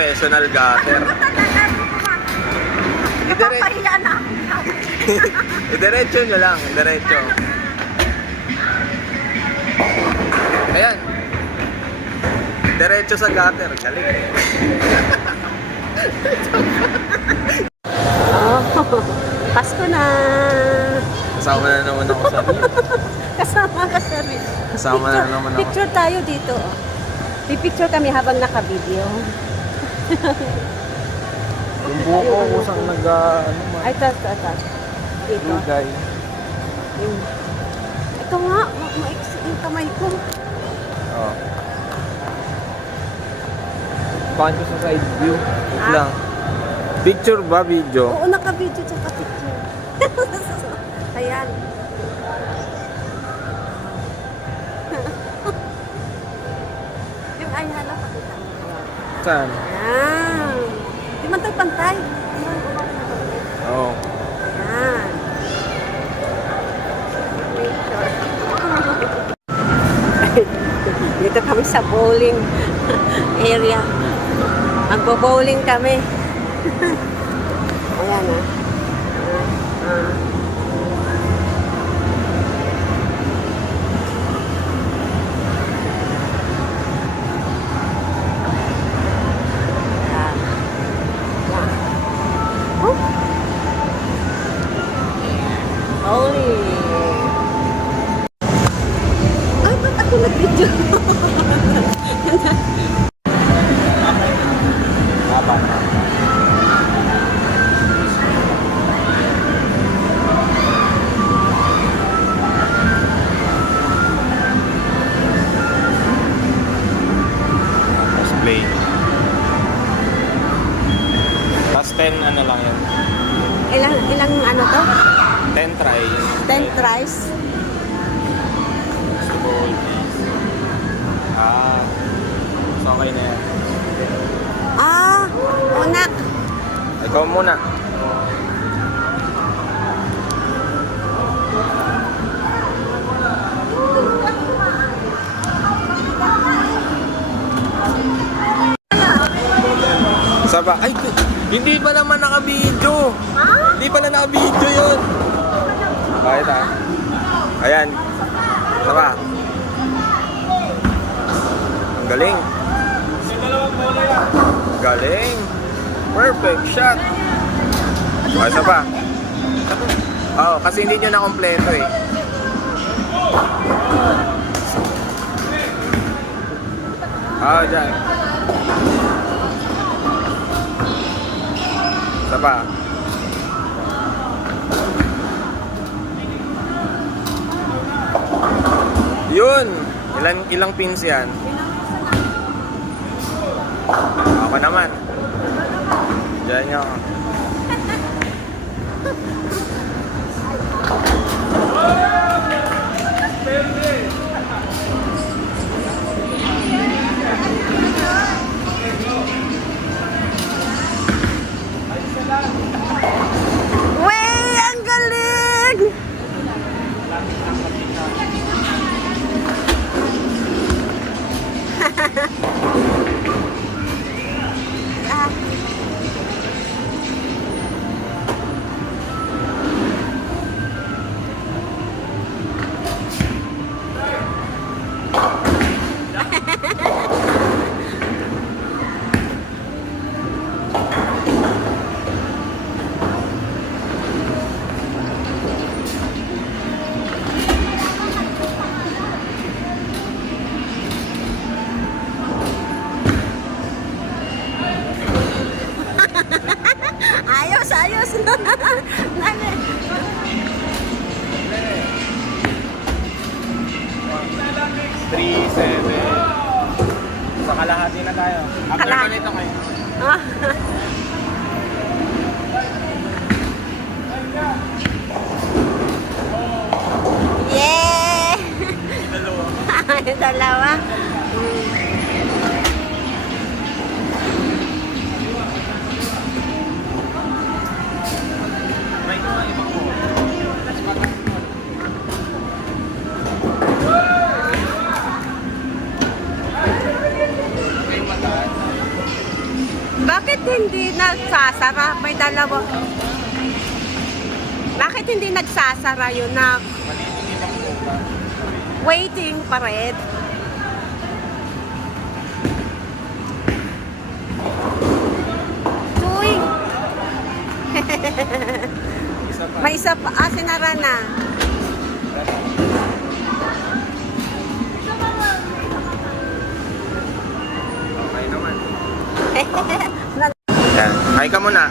professional gutter. Napapahiya na. Diretso nyo lang, diretso. Ayan. Diretso sa gutter, galing. Oh, Pasko na. Kasama na naman ako sa rin. Kasama ka sa rin. Kasama na naman ako. Picture tayo dito. Pipicture kami habang naka-video. Yung buho ko kusang Ay, tas. Dito. lugay. Ito nga, maiksi yung kamay ko. Oh. Paano ko sa side view? Wait lang. Picture ba, video? Oo, naka-video tsaka picture. Ayan. Yung ay, hala, pakita mo. Saan? Ayan. Di man tayo pantay. Oo. Ayan. Dito kami sa bowling area. Magbo-bowling kami. Ayan ah. Bowling. Ay, ba't ako nag-video? Play. Tapos 10 ano lang yan. Ilang ano to? 10 tries. 10 tries. Gold. So okay na yan. Unak. Ikaw muna. Saba, ay, hindi pa naman naka-video. Hindi pala naka-video yun. Bakit ha? Ayan. Saba. Ang galing. Galing. Perfect shot. Okay, saba. Oo, kasi hindi nyo na kompleto eh. Dyan. Isa pa. Yun! Ilang pins yan? Ako naman. Diyan nyo. Wey, ang galing! Ayos! Nani? 3-7. Sa kalahati na tayo. After ganito kayo. Yeah! Dalawa. Bakit hindi nagsasara? May dalawa. Bakit hindi nagsasara yun na waiting pa rin? Uy! Isa pa. May isa pa. Ah, sinara na. Okay naman. Yan. Hi ka muna.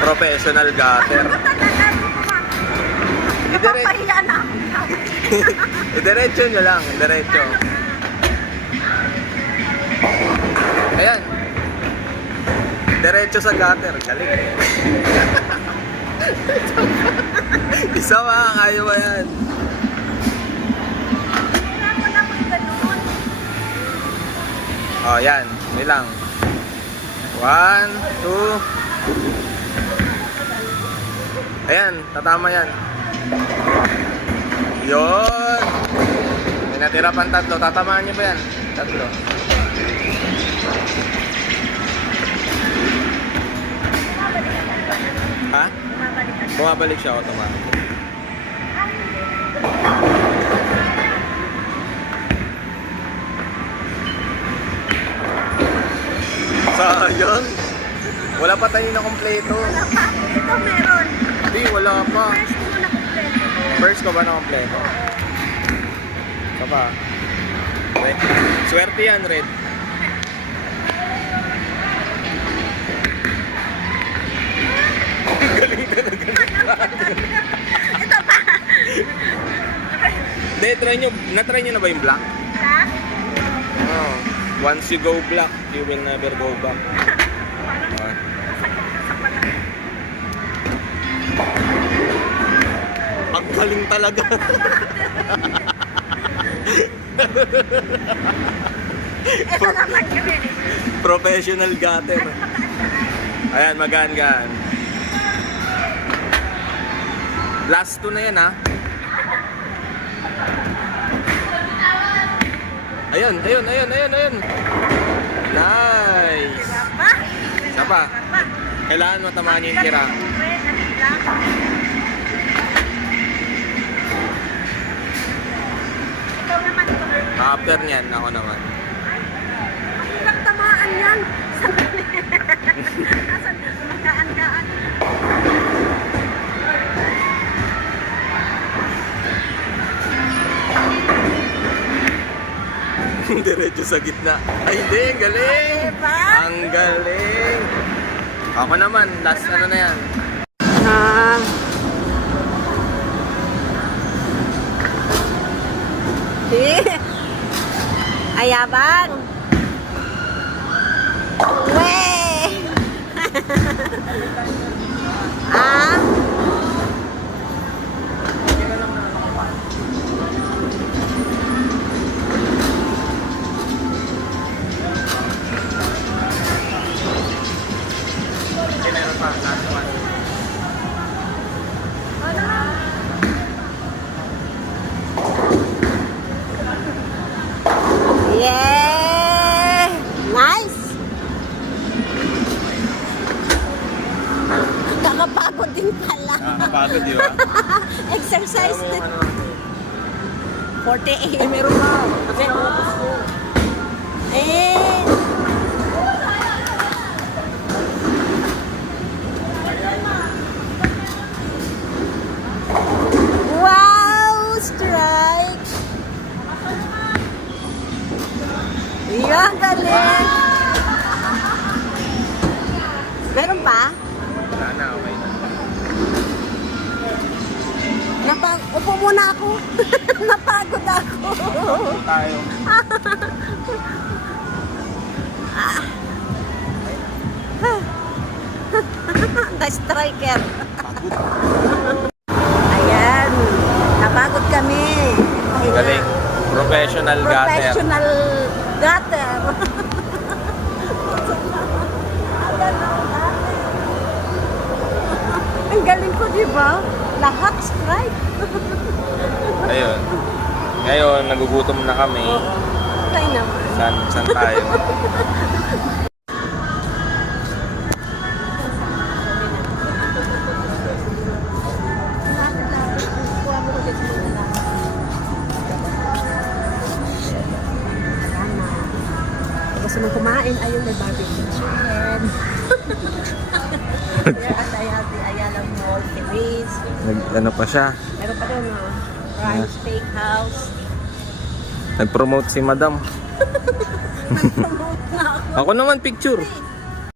Professional gutter. Napapahiya na. Diretso nyo lang. Diretso. Ayan. Diretso sa gutter. Galing. Isa pa. Kaya ba yan? Oh, yan. May lang. 1, 2. Ayan, tatama yan. Yun. May natira pang tatlo. Tatamaan niyo pa yan. Tatlo. Ha? Bumabalik siya automatic. Sayang. Wala pa tayo na kompleto. Wala pa. Ito meron. Hindi, wala pa. First mo na kompleto. First ko ba na kompleto? Ito pa. Okay. Swerte yan, Red. Galing ka na galing. Ito pa. Hindi, na-try nyo na ba yung black? Ha? Oh. Once you go black, you will never go back. Okay. Ang galing talaga. Ito naman kami. Professional gutter. Ayan, magaan-gaan. Last two na yan, ha? Ayun. Nice. Diba pa? Isa pa. Kailangan matamaan yung tira. Ikaw naman ito. After niyan, ako naman. Ang tamaan yan. Asan? Magaan-gaan. Diretso sa gitna. Ay, hindi. Ang galing. Diba? Ang galing. Ako naman. Last ano na yan. Ah. Ayabang. Weh. Ah. Okay, meron pa. Last one. Yeah! Nice! Nakapagod din pala. Nakakapagod, di ba? Exercise din. 48. Ay, meron pa. Kasi naubos ko. Eh. Wow! Strike! Yan, galing! Meron pa? Wala na, okay na. Upo muna ako. Napagod ako. Upo tayo. The striker. Ayan. Napagod kami. Ang galing. Professional gutter. Professional gutter. Ang galing ko, di ba? Lahat strike. Ayun. Ngayon, nagugutom na kami. Oo. Kain naman. Saan tayo? Gusto mong kumain, ayun, may barbecue chicken. Here at the Ayala Mall, Perez. Ano pa siya? Meron pa doon, Prime Steakhouse. Nag-promote si Madam. Nag-promote na ako. Ako naman picture.